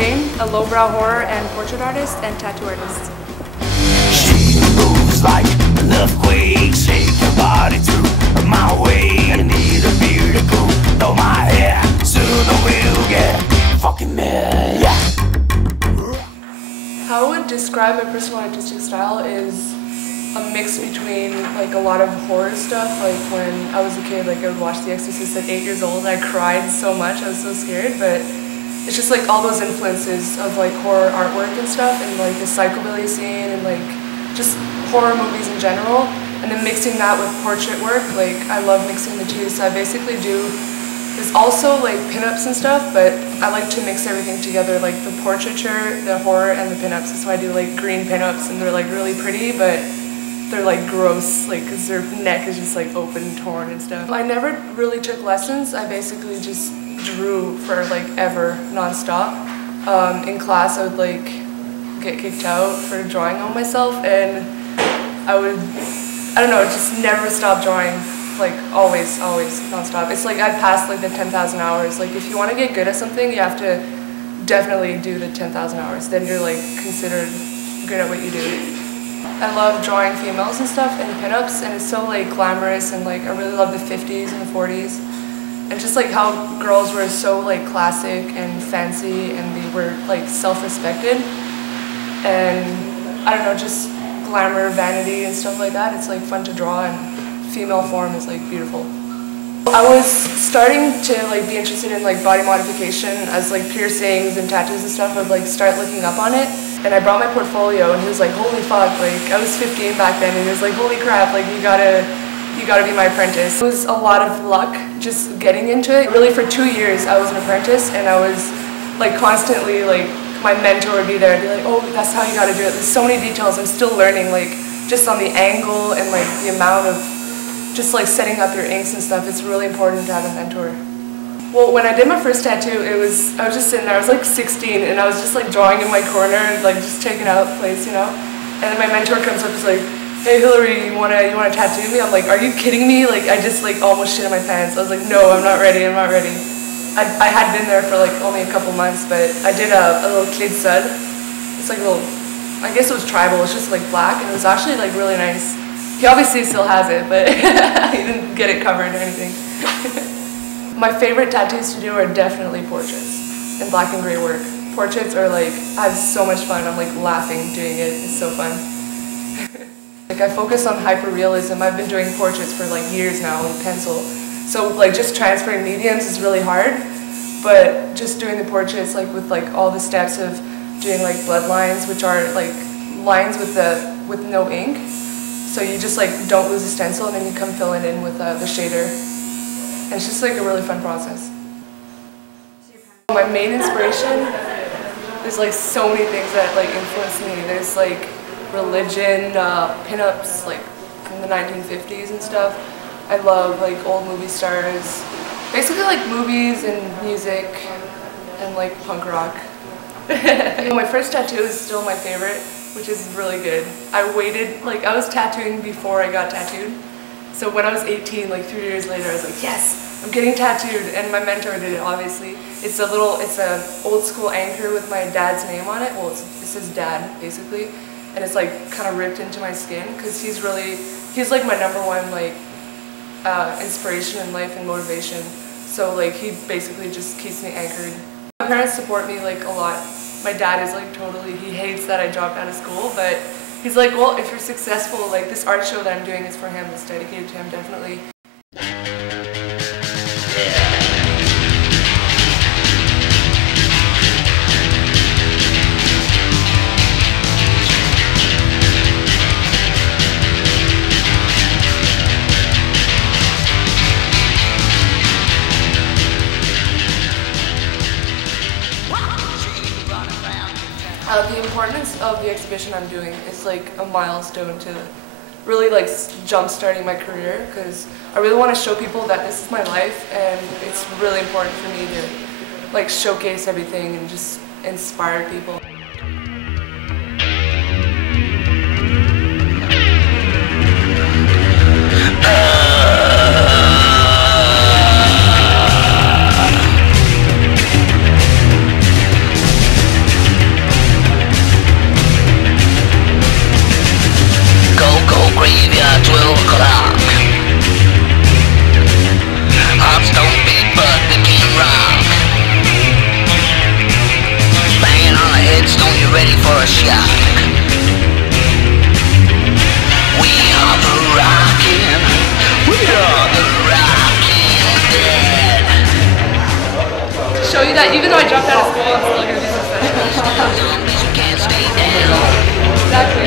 Jane, a lowbrow horror and portrait artist and tattoo artist. She moves like an earthquake, shake your body through my way. I need a beer to cool, throw my hair, sooner we'll get fucking mad, yeah. How I would describe my personal artistic style is a mix between like a lot of horror stuff, like when I was a kid, like I would watch The Exorcist at 8 years old. I cried so much, I was so scared, but it's just like all those influences of like horror artwork and stuff, and like the psychobilly scene and like just horror movies in general, and then mixing that with portrait work. Like I love mixing the two, so I basically do, there's also like pinups and stuff, but I like to mix everything together, like the portraiture, the horror, and the pinups. So I do like green pinups, and they're like really pretty, but they're like gross, like because their neck is just like open and torn and stuff. I never really took lessons. I basically just drew for like ever, non-stop. In class I would like get kicked out for drawing on myself, and I don't know, just never stop drawing, like always, non-stop. It's like I passed like the 10,000 hours. Like if you want to get good at something, you have to definitely do the 10,000 hours. Then you're like considered good at what you do. I love drawing females and stuff and pinups, and it's so like glamorous, and like I really love the 50s and the 40s. And just like how girls were so like classic and fancy, and they were like self-respected. And I don't know, just glamour, vanity and stuff like that. It's like fun to draw, and female form is like beautiful. I was starting to like be interested in like body modification as like piercings and tattoos and stuff. I would like start looking up on it, and I brought my portfolio, and he was like, holy fuck, like I was 15 back then, and he was like, holy crap, like you gotta be my apprentice. It was a lot of luck just getting into it. Really for 2 years I was an apprentice, and I was like constantly like, my mentor would be there and be like, oh, that's how you gotta do it. There's so many details I'm still learning, like just on the angle and like the amount of just like setting up your inks and stuff. It's really important to have a mentor. Well, when I did my first tattoo, I was just sitting there, I was like 16, and I was just like drawing in my corner and like just checking out the place, you know? And then my mentor comes up and is like, hey Hilary, you wanna tattoo me? I'm like, are you kidding me? Like I just like almost shit in my pants. I was like, no, I'm not ready. I had been there for like only a couple months, but I did a little kid sud. It's like a little, I guess it was tribal, it's just like black, and it was actually like really nice. He obviously still has it, but he didn't get it covered or anything. My favorite tattoos to do are definitely portraits and black and gray work. Portraits are like, I have so much fun. I'm like laughing doing it. It's so fun. Like I focus on hyperrealism. I've been doing portraits for like years now in pencil. So like just transferring mediums is really hard, but just doing the portraits like with like all the steps of doing like blood lines, which are like lines with no ink. So you just like don't lose the stencil, and then you come fill it in with the shader. And it's just like a really fun process. My main inspiration, there's like so many things that like influence me. There's like religion, pinups like from the 1950s and stuff. I love like old movie stars. Basically like movies and music and like punk rock. My first tattoo is still my favorite, which is really good. I waited, like I was tattooing before I got tattooed. So when I was 18, like 3 years later, I was like, yes, I'm getting tattooed, and my mentor did it, obviously. It's an old school anchor with my dad's name on it. Well, it says dad, basically. And it's like kind of ripped into my skin, because he's like my #1 like inspiration in life and motivation. So like he basically just keeps me anchored. My parents support me like a lot. My dad is like totally, he hates that I dropped out of school, but he's like, well, if you're successful, like this art show that I'm doing is for him, it's dedicated to him, definitely. The importance of the exhibition I'm doing is like a milestone to really like jump-starting my career, because I really want to show people that this is my life, and it's really important for me to like showcase everything and just inspire people. show you that even though I dropped out of school, I'm still going to be successful. Exactly.